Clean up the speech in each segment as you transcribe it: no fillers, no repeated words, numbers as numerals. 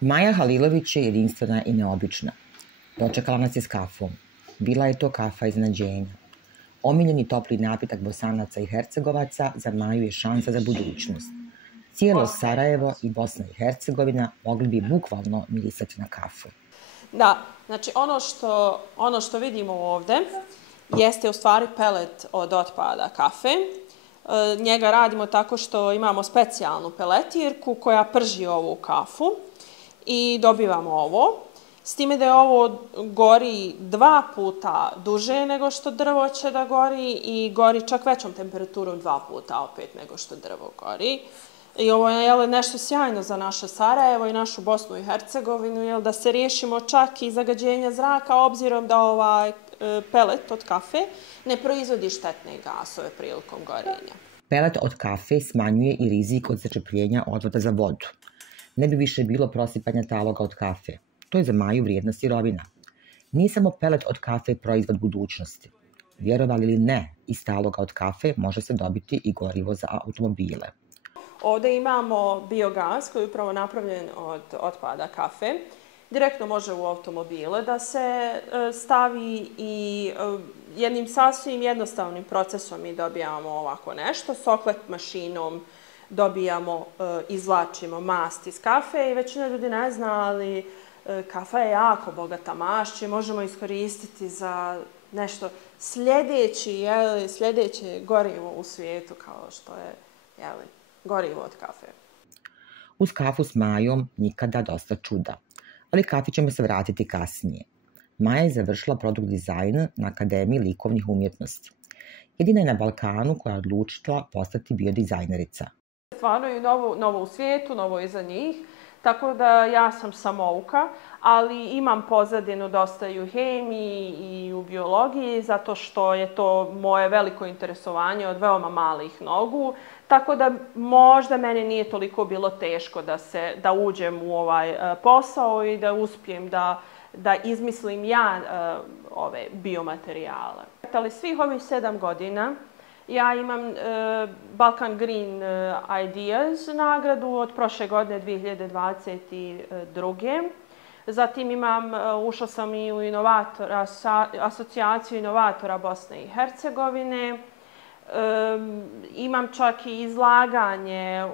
Maja Halilović je jedinstvena i neobična. Dočekala nas je s kafom. Bila je to kafa iznenađenja. Omiljeni topli napitak Bosanaca i Hercegovaca za Maju je šansa za budućnost. Cijelo Sarajevo i Bosna i Hercegovina mogli bi bukvalno mirisati na kafu. Da, znači ono što vidimo ovdje jeste u stvari pelet od otpada kafe. Njega radimo tako što imamo specijalnu peletirku koja prži ovu kafu i dobivamo ovo. S time da je ovo gori 2 puta duže nego što drvo će da gori i gori čak većom temperaturom 2 puta opet nego što drvo gori. I ovo je nešto sjajno za naše Sarajevo i našu Bosnu i Hercegovinu, da se riješimo čak i zagađenja zraka, obzirom da ovaj pelet od kafe ne proizvodi štetne gasove prilikom gorenja. Pelet od kafe smanjuje i rizik od začepljenja odvoda za vodu. Ne bi više bilo prosipanja taloga od kafe. To je za Maju vrijedna sirovina. Nije samo pelet od kafe proizvod budućnosti. Vjerovali ili ne, iz taloga od kafe može se dobiti i gorivo za automobile. Ovdje imamo biogas koji je upravo napravljen od otpada kafe. Direktno može u automobile da se stavi i jednim sasvim jednostavnim procesom mi dobijamo ovako nešto. Soklet mašinom dobijamo, izvlačimo mast iz kafe i većina ljudi ne zna, ali kafa je jako bogata mašću i možemo iskoristiti za nešto sljedeće gorivo u svijetu kao što je gorivo od kafe. Uz kafu s Majom nikada dosta čuda, ali kafi ćemo se vratiti kasnije. Maja je završila produkt dizajn na Akademiji likovnih umjetnosti. Jedina je na Balkanu koja je odlučila postati biodizajnerica. Stvarno je novo u svijetu, novo je za njih, tako da ja sam samouka, ali imam pozadinu dosta i u hemiji i u biologiji, zato što je to moje veliko interesovanje od veoma malih nogu. Tako da možda meni nije toliko bilo teško da uđem u ovaj posao i da uspijem da izmislim ja ove biomaterijale. Ali svih ovih 7 godina ja imam Balkan Green Ideas nagradu od prošle godine 2022. Zatim ušla sam i u asocijaciju inovatora Bosne i Hercegovine. Imam čak i izlaganje,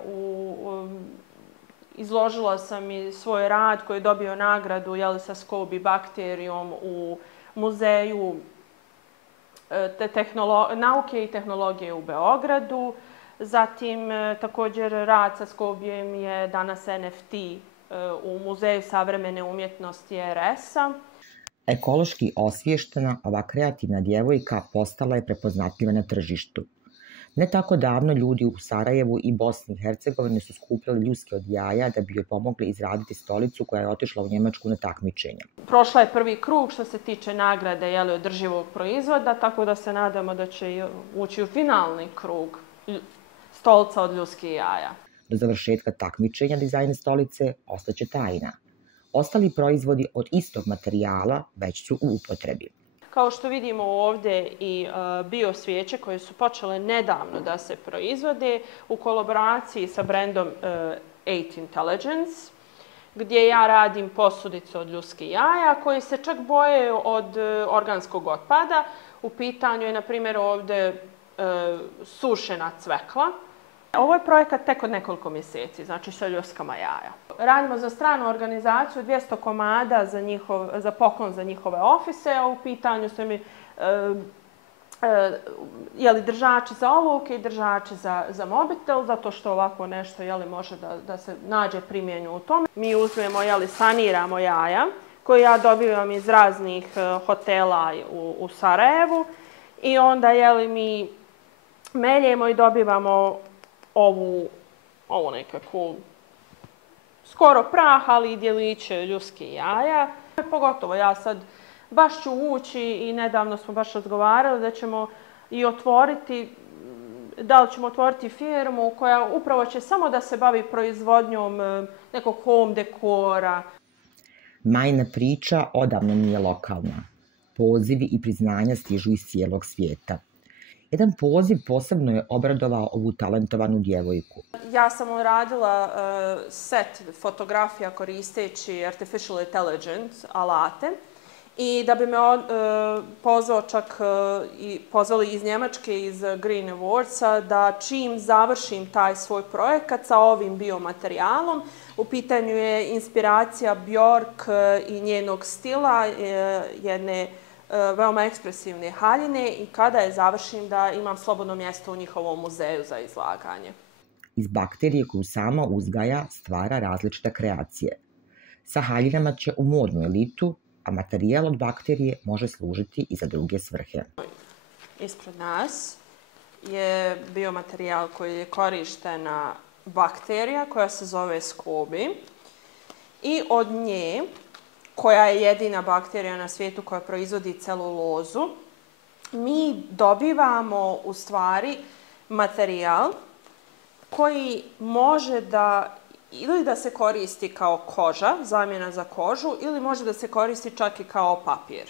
izložila sam i svoj rad koji je dobio nagradu sa SCOBY bakterijom u muzeju nauke i tehnologije u Beogradu. Zatim također rad sa SCOBY-em je danas NFT u Muzeju savremene umjetnosti RS-a. Ekološki osviještena, ova kreativna djevojka postala je prepoznatljiva na tržištu. Ne tako davno ljudi u Sarajevu i Bosni i Hercegovini su skupljali ljuske od jaja da bi joj pomogli izraditi stolicu koja je otišla u Njemačku na takmičenje. Prošla je prvi krug što se tiče nagrade održivog proizvoda, tako da se nadamo da će ući u finalni krug stolica od ljudskih jaja. Do završetka takmičenja dizajn stolice ostaće tajna. Ostali proizvodi od istog materijala već su u upotrebi. Kao što vidimo ovdje i biosvijeće koje su počele nedavno da se proizvode u kolaboraciji sa brendom 8 Intelligence, gdje ja radim posudice od ljudskih jaja koje se čak boje od organskog otpada. U pitanju je, na primjer, ovdje sušena cvekla. Ovo je projekat tek od nekoliko mjeseci, znači sa ljuskama jaja. Radimo za stranu organizaciju 200 komada za poklon za njihove ofise, a u pitanju su mi držači za olovke i držači za mobitel, zato što ovako nešto može da se nađe primjenju u tome. Mi uzmemo, saniramo jaja koje ja dobivam iz raznih hotela u Sarajevu i onda mi meljemo i dobivamo ovu nekakvu skoro prah, ali i djeliće ljudskih jaja. Pogotovo ja sad baš ću ući i nedavno smo baš razgovarali da ćemo i otvoriti, da li ćemo otvoriti firmu koja upravo će samo da se bavi proizvodnjom nekog home dekora. Majina priča odavno nije lokalna. Pozivi i priznanja stižu iz cijelog svijeta. Jedan poziv posebno je obradovao ovu talentovanu djevojku. Ja sam radila set fotografija koristeći artificial intelligence alate i da bi me pozvao čak i pozvali iz Njemačke, iz Green Awardsa, da čim završim taj svoj projekat sa ovim biomaterijalom, u pitanju je inspiracija Björk i njenog stila, jedne veoma ekspresivne haljine, i kada je završim da imam slobodno mjesto u njihovom muzeju za izlaganje. Iz bakterije koju sama uzgaja stvara različite kreacije. Sa haljinama će u modnu elitu, a materijal od bakterije može služiti i za druge svrhe. Ispred nas je biomaterijal koji je korištena bakterija koja se zove SCOBY i od nje, koja je jedina bakterija na svijetu koja proizvodi celulozu, mi dobivamo u stvari materijal koji može ili da se koristi kao koža, zamjena za kožu, ili može da se koristi čak i kao papir.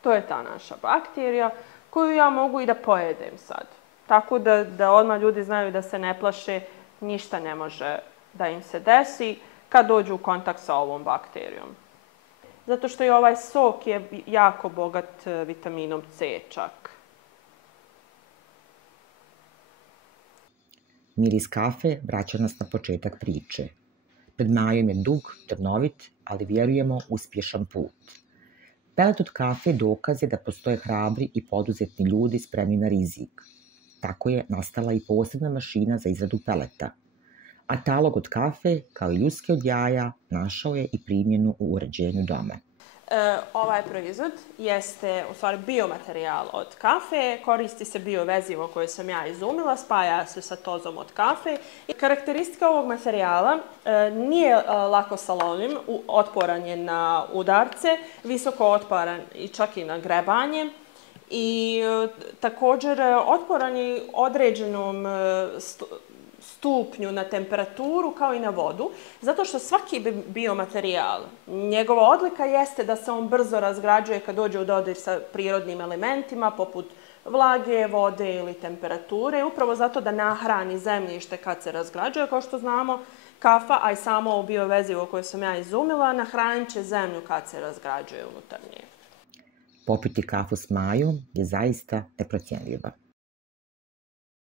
To je ta naša bakterija koju ja mogu i da pojedem sad. Tako da odmah ljudi znaju da se ne plaše, ništa ne može da im se desi kad dođu u kontakt sa ovom bakterijom. Zato što je ovaj sok je jako bogat vitaminom C čak. Miris kafe vraća nas na početak priče. Pred Majom je dug, trnovit, ali vjerujemo uspješan put. Pelet od kafe dokaz je da postoje hrabri i poduzetni ljudi spremni na rizik. Tako je nastala i posebna mašina za izradu peleta. A talog od kafe, kao i ljuske od jaja, našao je i primjenu u uređenju doma. Ovaj proizvod jeste u stvari biomaterijal od kafe, koristi se biovezivo koje sam ja izumila, spaja se sa tozom od kafe. Karakteristika ovog materijala nije lako salomiv, otporan je na udarce, visoko otporan i čak i na grebanje. I također otporan je određenom stupnju na temperaturu kao i na vodu, zato što svaki biomaterijal, njegova odlika jeste da se on brzo razgrađuje kad dođe u dodir sa prirodnim elementima poput vlage, vode ili temperature, upravo zato da nahrani zemljište kad se razgrađuje. Kao što znamo, kafa, a i samo ovo biovezivo koje sam ja izumila, nahranit će zemlju kad se razgrađuje unutar nje. Popiti kafu s Majom je zaista neprocjenljiva.